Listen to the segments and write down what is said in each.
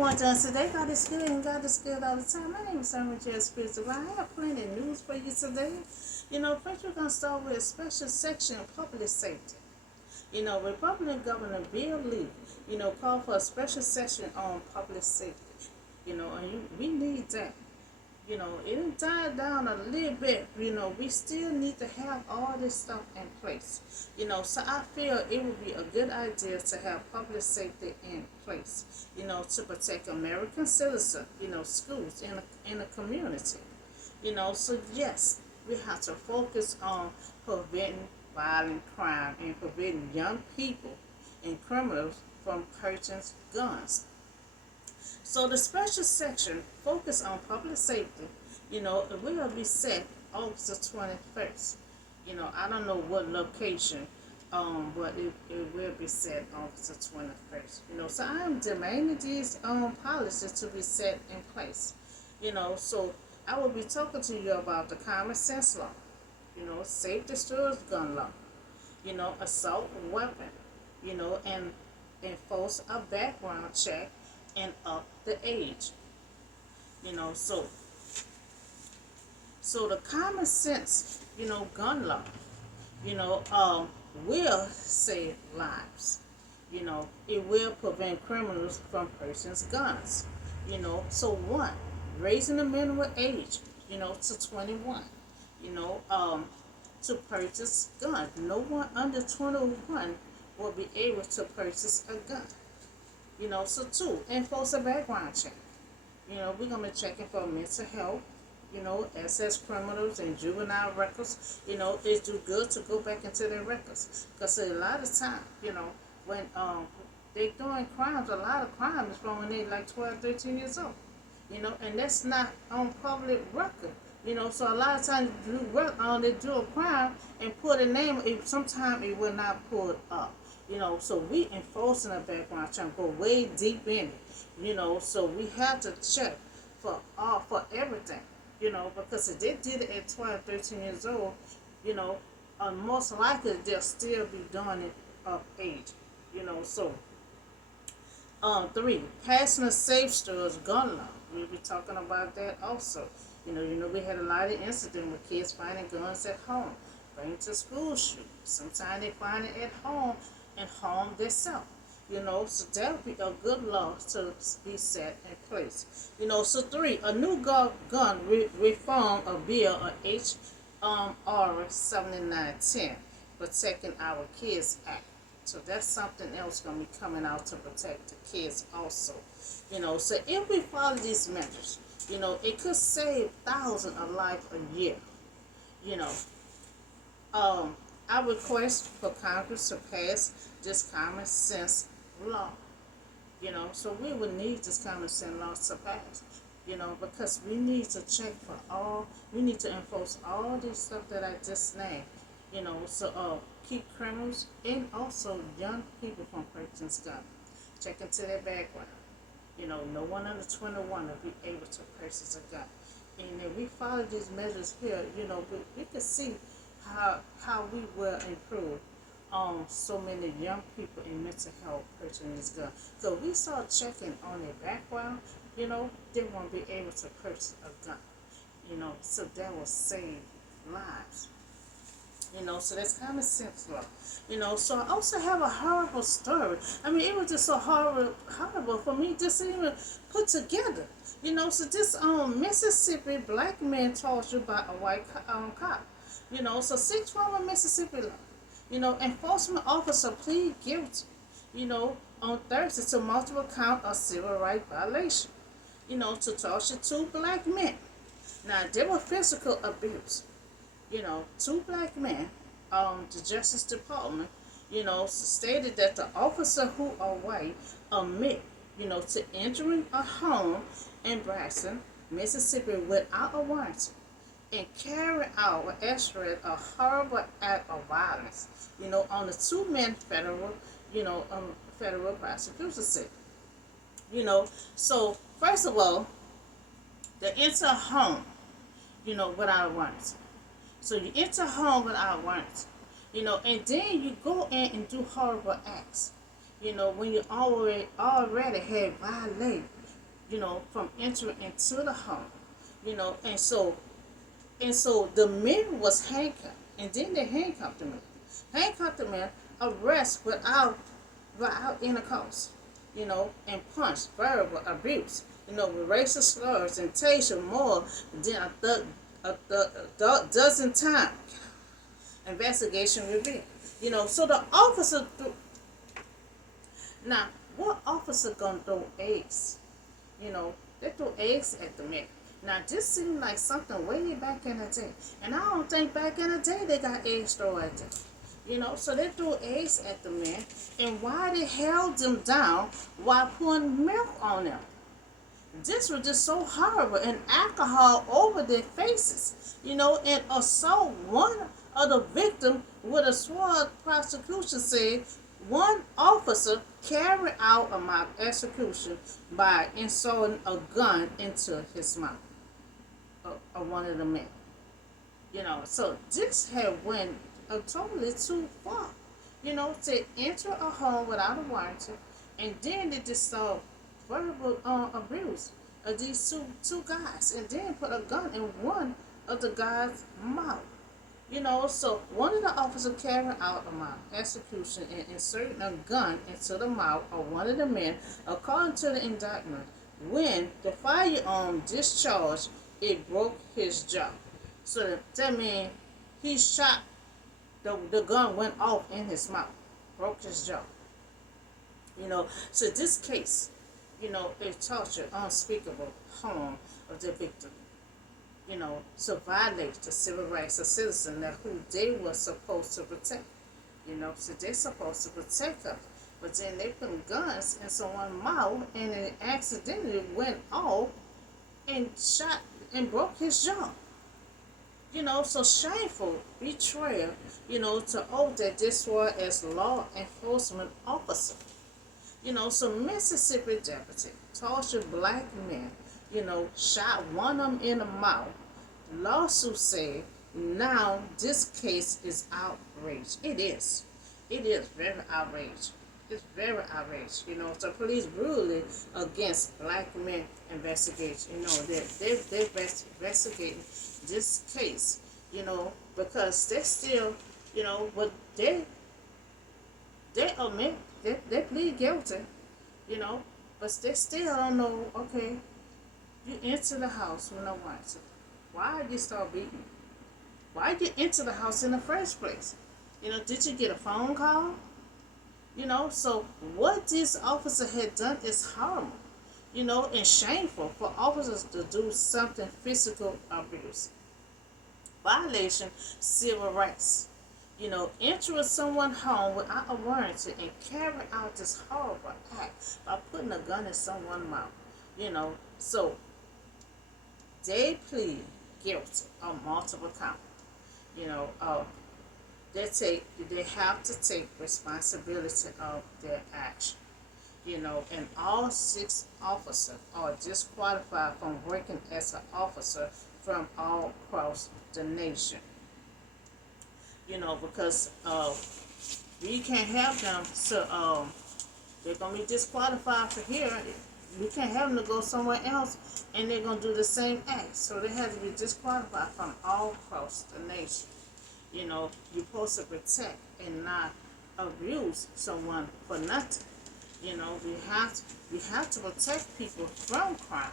everyone doing today? God is good and God is good all the time. My name is Sermon J. Spirits of I have plenty of news for you today. First we're going to start with a special section of public safety. Republican Governor Bill Lee, called for a special session on public safety. We need that. It died down a little bit. We still need to have all this stuff in place. So I feel it would be a good idea to have public safety in place, to protect American citizens, schools in the community. So yes, we have to focus on preventing violent crime and preventing young people and criminals from purchasing guns. So the special section focus on public safety. It will be set August the 21st. I don't know what location, but it will be set August the 21st. So I am demanding these policies to be set in place. So I will be talking to you about the common sense law. Safe destroys gun law. Assault weapon. And enforce a background check and up the age. So the common sense, gun law, will save lives. It will prevent criminals from purchasing guns. So one, raising the minimum age, to 21. To purchase guns. No one under 21 will be able to purchase a gun. So two, enforce a background check. We're going to be checking for mental health, access criminals and juvenile records. It's do good to go back into their records. Because a lot of time, when they're doing crimes, a lot of crimes from when they're like 12, 13 years old. And that's not on public record. So a lot of times they do a crime and put a name, sometimes it will not pull it up. So we enforcing a background check, go way deep in it. So we have to check for everything, because if they did it at 12, 13 years old, most likely they'll still be doing it of age, so three, passing a safe stores gun law. We'll be talking about that also. We had a lot of incidents with kids finding guns at home, bring to school shoot. Sometimes they find it at home and harm themselves. So that would be a good law to be set in place. So three, a new gun reform a bill of H.R. 7910, Protecting Our Kids Act. So that's something else going to be coming out to protect the kids also. So if we follow these measures, it could save thousands of lives a year. I request for Congress to pass this common sense law. So we would need this common sense law to pass. Because we need to check we need to enforce all this stuff that I just named. So keep criminals and also young people from purchasing guns. Check into their background. No one under 21 will be able to purchase a gun. And if we follow these measures here, we can see how we will improve on so many young people in mental health purchasing this gun. So we start checking on their background, they won't be able to purchase a gun. So that will save lives. So that's common sense law. So I also have a horrible story. It was just so horrible for me just to even put together. So this Mississippi black man tortured by a white cop. So 6 Mississippi law. Enforcement officer plead guilty, on Thursday to multiple count of civil rights violation, to torture 2 black men. Now, there were physical abuse. 2 black men, the Justice Department, stated that the officer who are white admit, to entering a home in Braxton, Mississippi without a warrant and carry out or extract a horrible act of violence, on the 2 men federal prosecution said. So first of all, they enter a home, without a warrant. So you enter home without warrant, and then you go in and do horrible acts, when you already had violated from entering into the home, and so the men was handcuffed, and then they handcuffed the man, arrest without intercourse, and punched, verbal abuse, with racist slurs and taser more than a dozen times. Investigation revealed. So the officer now, what officer gonna throw eggs? They threw eggs at the man. Now, this seemed like something way back in the day. And I don't think back in the day they got eggs thrown at them. So they threw eggs at the man. And why they held them down while pouring milk on them? This was just so horrible. And alcohol over their faces. And assault one of the victims with a sword. Prosecution said one officer carried out a mock execution by inserting a gun into his mouth of one of the men. So this had went totally too far. To enter a home without a warrant, and then they just saw verbal abuse of these two guys, and then put a gun in one of the guys' mouth. So one of the officers carried out a mock execution and inserting a gun into the mouth of one of the men, according to the indictment. When the firearm discharged, it broke his jaw. So that means he shot, the gun went off in his mouth, broke his jaw. So this case, it torture unspeakable harm of the victim. So violates the civil rights of citizens that who they were supposed to protect. So they're supposed to protect us. But then they put guns in someone's mouth and it accidentally went off and shot and broke his jaw. So shameful betrayal, to oath that this was as law enforcement officer. So Mississippi deputy tortured black men, shot one of them in the mouth. Lawsuit said now this case is outrage. It is. It is very outrage. It's very outrage. So police brutally against black men investigation. They're investigating this case, because they still, but they admit they plead guilty, but they still don't know. Okay, you enter the house with no warrant. Why did you start beating? Why did you enter the house in the first place? Did you get a phone call? So what this officer had done is horrible, and shameful for officers to do something physical abuse. Violation civil rights. Enter someone's home without a warrant and carry out this horrible act by putting a gun in someone's mouth. So they plead guilty on multiple counts. They have to take responsibility of their action. And all 6 officers are disqualified from working as an officer from all across the nation. Because we can't have them, so they're gonna be disqualified for here. We can't have them to go somewhere else, and they're gonna do the same act. So they have to be disqualified from all across the nation. You're supposed to protect and not abuse someone for nothing. We have to protect people from crime.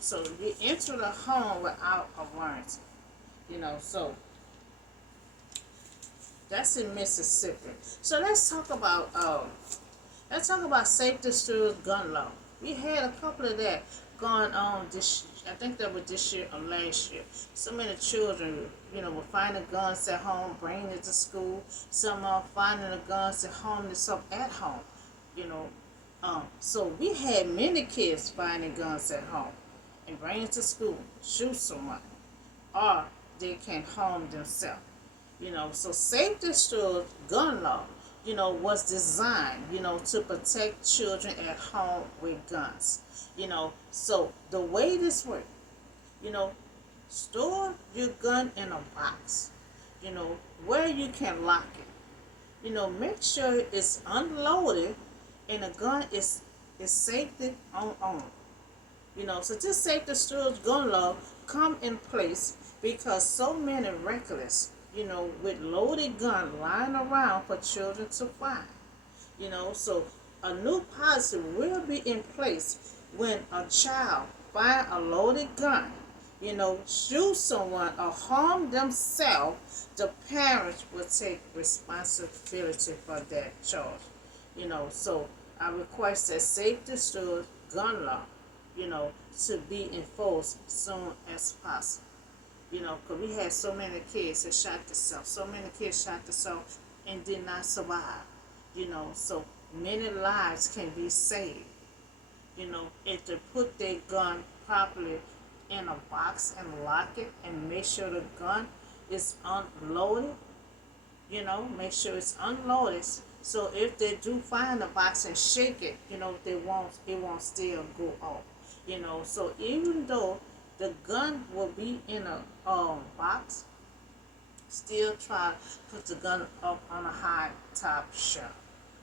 So we enter the home without a warrant. So that's in Mississippi. So let's talk about safety through gun law. We had a couple of that going on this. I think that was this year or last year. So many children, were finding guns at home, bringing it to school. Some are finding the guns at home, at home. So we had many kids finding guns at home and bring it to school, shoot someone, or they can harm themselves. So safety through gun law, was designed, to protect children at home with guns. So the way this works, store your gun in a box, where you can lock it. Make sure it's unloaded and the gun is is safety on. So this safety steward's gun law come in place because so many reckless, with loaded gun lying around for children to find. So a new policy will be in place when a child find a loaded gun, shoot someone or harm themselves, the parents will take responsibility for that charge. So I request that safety steward gun law, to be enforced soon as possible. Because we had so many kids that shot themselves, so many kids shot themselves and did not survive. So many lives can be saved. If they put their gun properly in a box and lock it and make sure the gun is unloaded, make sure it's unloaded. So if they do find the box and shake it, it won't still go off. So even though the gun will be in a box, still try to put the gun up on a high top shelf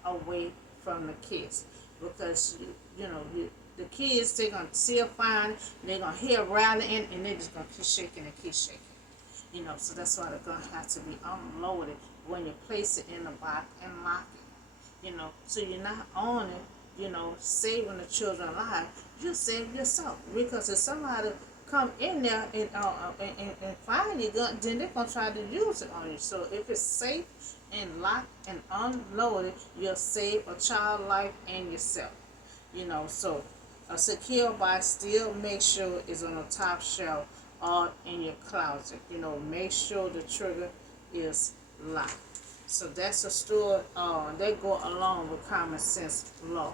away from the kids, because the kids, they're gonna still find it, they're gonna hear rattling, and they're just gonna keep shaking and keep shaking. So that's why the gun has to be unloaded when you place it in the box and lock it. So you're not only saving the children's life, you save yourself, because if somebody come in there and find your gun, then they're gonna try to use it on you. So if it's safe and locked and unloaded, you'll save a child life and yourself. So a secure box, still make sure it's on the top shelf or in your closet. Make sure the trigger is locked. So that's a story that go along with common sense law.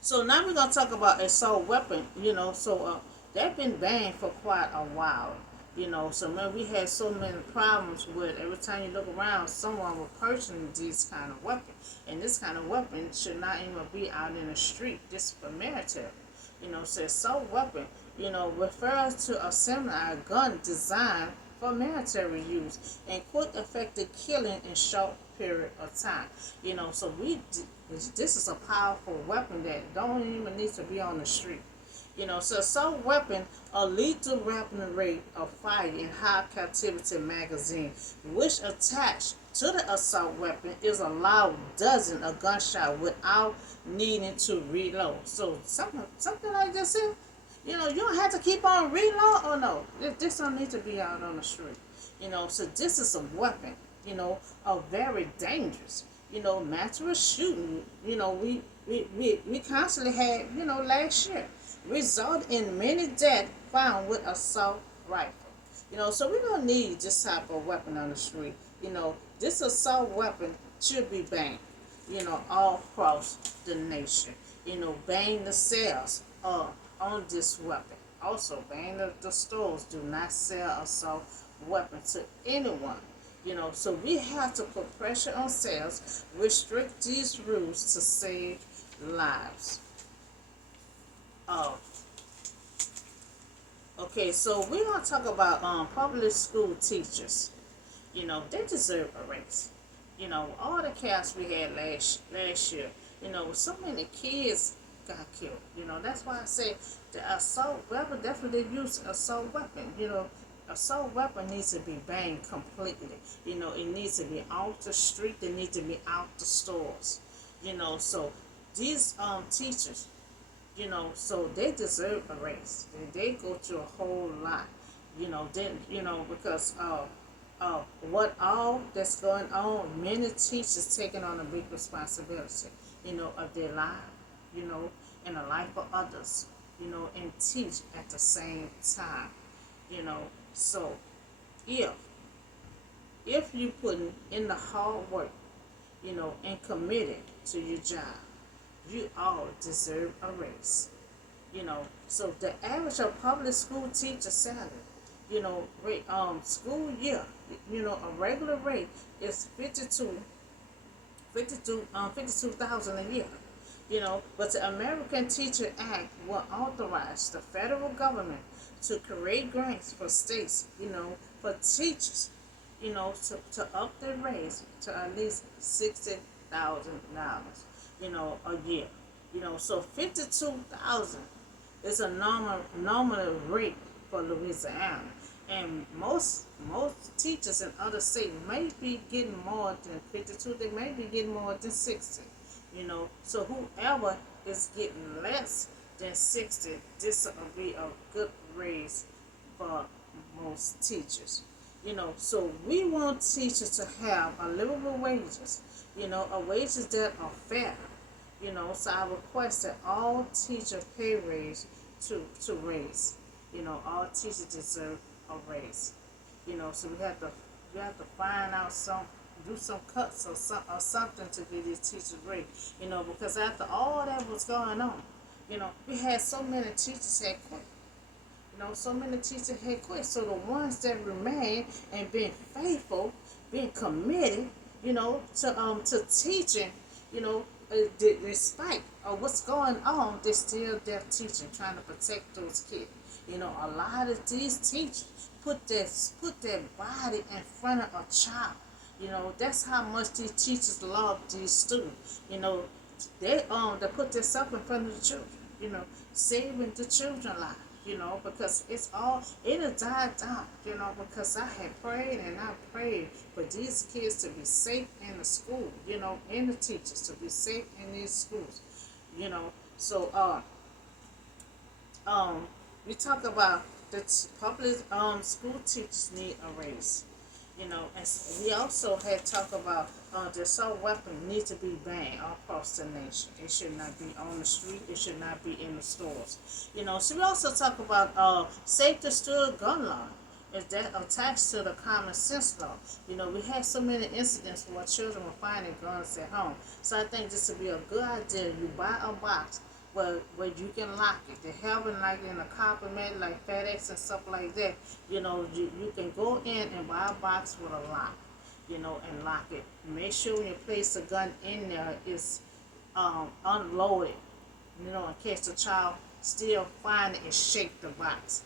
So now we're gonna talk about assault weapon. They've been banned for quite a while. So man, we had so many problems with every time you look around, someone will purchase these kind of weapons, and this kind of weapon should not even be out in the street. This is for military. So assault weapon, refers to assembling a gun designed for military use and quick effective killing in short period of time. So this is a powerful weapon that don't even need to be on the street. So assault weapon, a lethal weapon rate of fire in high captivity magazine, which attached to the assault weapon is a loud dozen of gunshot without needing to reload. So something like this here, you don't have to keep on reload. Oh no, this don't need to be out on the street. So this is a weapon, a very dangerous, natural shooting. We constantly had, last year, result in many deaths found with assault rifle. So we don't need this type of weapon on the street. This assault weapon should be banned, all across the nation. Ban the sales on this weapon. Also, ban the stores. Do not sell assault weapons to anyone. So we have to put pressure on sales, restrict these rules to save lives. Oh, okay. So we're gonna talk about public school teachers. They deserve a raise. All the chaos we had last year. So many kids got killed. That's why I say the assault weapon, definitely use assault weapon. Assault weapon needs to be banned completely. It needs to be off the street. They need to be out the stores. So these teachers, so they deserve a raise. They go through a whole lot. Then because what all that's going on, many teachers taking on a big responsibility, of their life, and the life of others, and teach at the same time. So if you putting in the hard work, and committed to your job, you all deserve a raise. So the average of public school teacher salary, rate, school year, a regular rate is 52,000 a year. But the American Teacher Act will authorize the federal government to create grants for states, for teachers, to up their raise to at least $60,000, a year. So 52,000 is a normal rate for Louisiana, and most teachers in other states may be getting more than 52. They may be getting more than 60. So whoever is getting less than 60, this will be a good raise for most teachers. So we want teachers to have a livable wages, a wages that are fair. So I request that all teacher pay raise to raise. All teachers deserve a raise. So we have to find out do some cuts or something to give these teachers raise. Because after all that was going on, we had so many teachers had quit. So many teachers had quit. So the ones that remain and being faithful, being committed, to teaching, you know, despite of what's going on, they're still there teaching, trying to protect those kids. A lot of these teachers put their body in front of a child. That's how much these teachers love these students. They put themselves in front of the children. Saving the children life. Because it'll die down. Because I had prayed and I prayed for these kids to be safe in the school. And the teachers to be safe in these schools. So we talk about the public school teachers need a raise. And we also had talked about the assault weapon need to be banned all across the nation. It should not be on the street. It should not be in the stores. So we also talk about safe to store gun law. Is that attached to the common sense law? We had so many incidents where children were finding guns at home. So I think this would be a good idea. You buy a box where you can lock it. They have it like in a compliment, like FedEx and stuff like that. You can go in and buy a box with a lock, and lock it. Make sure when you place the gun in there is unloaded, in case the child still find it and shake the box.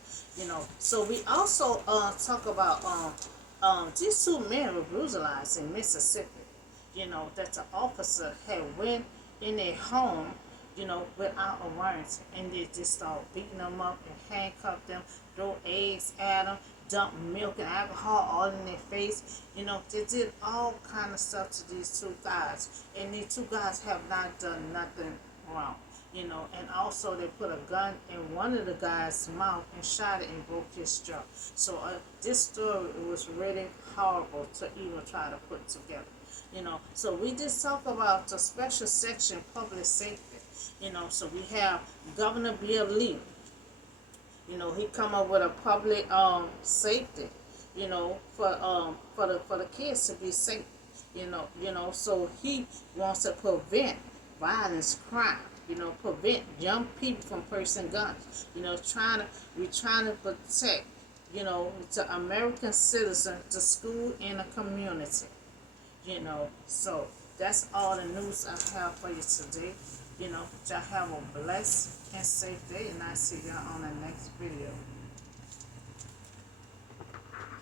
So we also talk about these two men were brutalized in Mississippi. That the officer had went in their home, without a warrant, and they just start beating them up and handcuff them, throw eggs at them, dump milk and alcohol all in their face. They did all kind of stuff to these two guys, and these two guys have not done nothing wrong. And also they put a gun in one of the guys' mouth and shot it and broke his jaw. So this story was really horrible to even try to put together. So we just talk about the special section public safety. So we have Governor Bill Lee. He come up with a public safety. For the kids to be safe. So he wants to prevent violence, crime. Prevent young people from purchasing guns. We're trying to protect, the American citizen, the school, and the community. So that's all the news I have for you today. Y'all have a blessed and safe day, and I'll see y'all on the next video.